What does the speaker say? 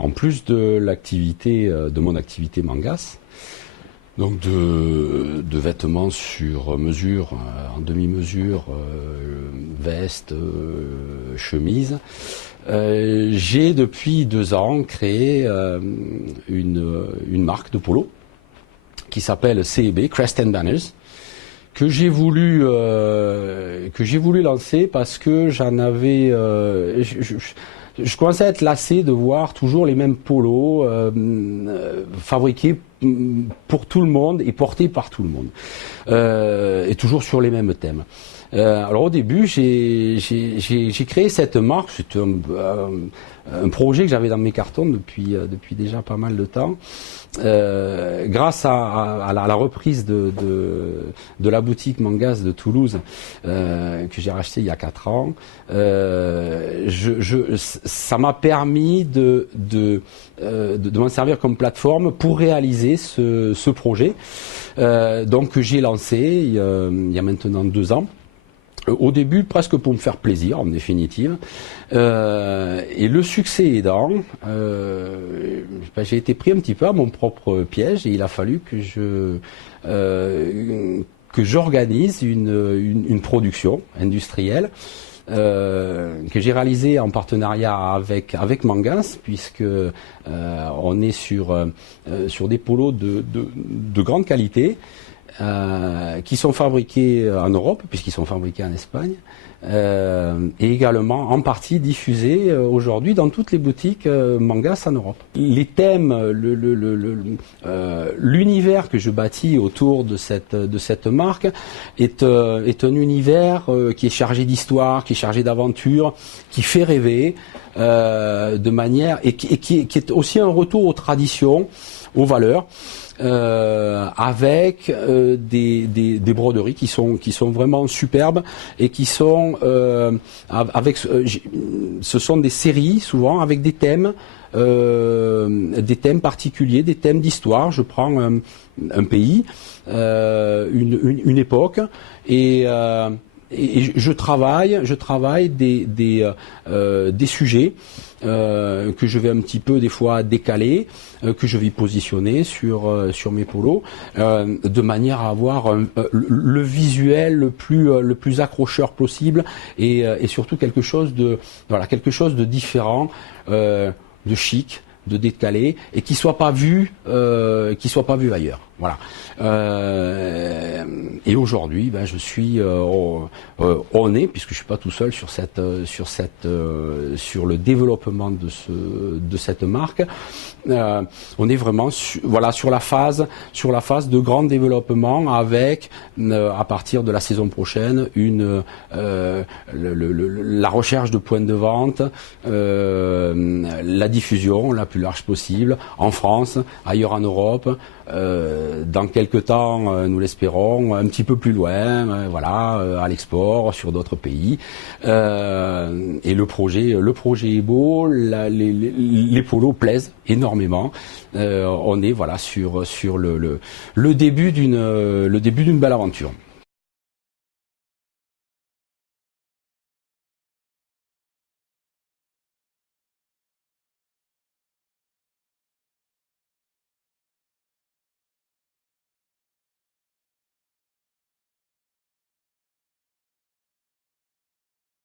en plus de l'activité, de mon activité Mangas, donc de vêtements sur mesure, en demi-mesure, veste, chemise. J'ai depuis 2 ans créé une marque de polo qui s'appelle CEB, Crest and Banners, que j'ai voulu lancer parce que j'en avais je commençais à être lassé de voir toujours les mêmes polos fabriqués pour tout le monde et portés par tout le monde, et toujours sur les mêmes thèmes. Alors au début, j'ai créé cette marque. C'était un projet que j'avais dans mes cartons depuis déjà pas mal de temps. Grâce à la reprise de la boutique Mangas de Toulouse, que j'ai racheté il y a 4 ans, ça m'a permis de m'en servir comme plateforme pour réaliser ce projet. Donc que j'ai lancé il y a maintenant 2 ans. Au début, presque pour me faire plaisir, en définitive. Et le succès aidant, j'ai été pris un petit peu à mon propre piège et il a fallu que j'organise une production industrielle que j'ai réalisée en partenariat avec Mangas, puisque on est sur des polos de grande qualité. Qui sont fabriqués en Europe, puisqu'ils sont fabriqués en Espagne, et également en partie diffusés aujourd'hui dans toutes les boutiques Mangas en Europe. Les thèmes, l'univers que je bâtis autour de cette marque est un univers qui est chargé d'histoire, qui est chargé d'aventure, qui fait rêver de manière et qui est aussi un retour aux traditions, aux valeurs. Avec des broderies qui sont vraiment superbes et qui sont ce sont des séries souvent avec des thèmes particuliers, des thèmes d'histoire. Je prends un pays, une époque et je travaille des sujets que je vais un petit peu des fois décaler, que je vais positionner sur mes polos, de manière à avoir le visuel le plus accrocheur possible et surtout quelque chose de différent, de chic, de décalé et qui soit pas vu ailleurs. Voilà. Et aujourd'hui, je suis on est, puisque je suis pas tout seul sur le développement de cette marque. On est vraiment sur la phase de grand développement avec à partir de la saison prochaine la recherche de points de vente, la diffusion la plus large possible en France, ailleurs en Europe. Dans quelques temps, nous l'espérons, un petit peu plus loin, à l'export, sur d'autres pays. Et le projet est beau, les polos plaisent énormément. On est sur le début d'une belle aventure.